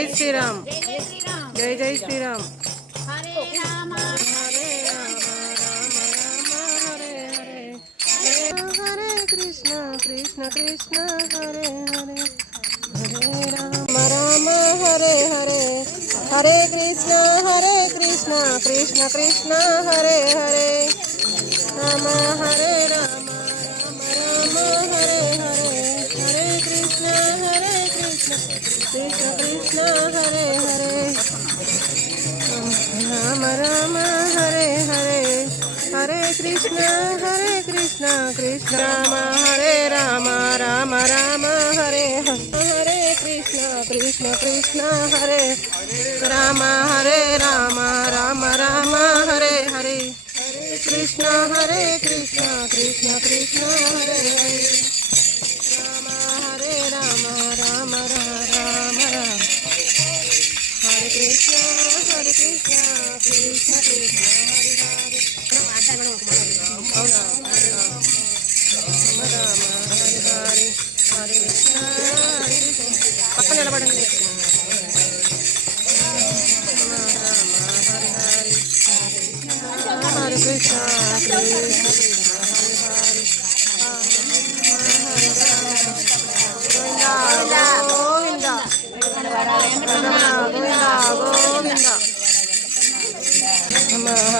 జై శ్రీరామ్. జై జై శ్రీరామ్. హరే రామ హరే రామ రామ రామ హరే హరే హరే హరే కృష్ణ కృష్ణ కృష్ణ హరే హరే. హరే రామ రామ హరే హరే హరే కృష్ణ హరే కృష్ణ కృష్ణ కృష్ణ హరే హరే. రామ హరే రామ రామ రామ హరే హరే. హరే కృష్ణ హరే కృష్ణ కృష్ణ కృష్ణ. హరే హరే. రామ రామ హరే హరే. హరే కృష్ణ హరే కృష్ణ కృష్ణ రామ హరే రామ రామ రామ హరే హరే కృష్ణ కృష్ణ కృష్ణ హరే రామ హరే రామ రామ రామ హరే హరే. హరే కృష్ణ హరే కృష్ణ. Thank you.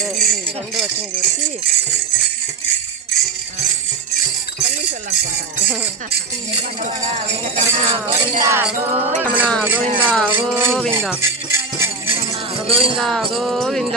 అదే రెండు వచ్చినాయి చూసి. Ramana Govinda Govinda. Govinda Govinda.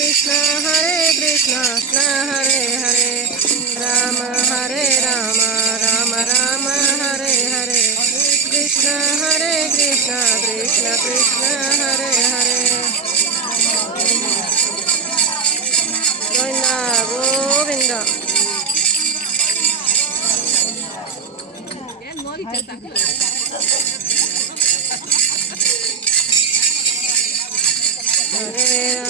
Krishna, Hare Krishna, Krishna Hare Hare, Rama Hare Rama, Rama Rama Hare Hare, Krishna Hare Krishna, Krishna Krishna Hare Hare. Govinda, Govinda. Hare Rama.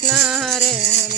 Krishna Hare Hare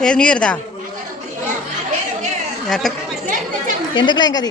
ఏది new ఇయర్దా ఎందుకులే ఇంకది?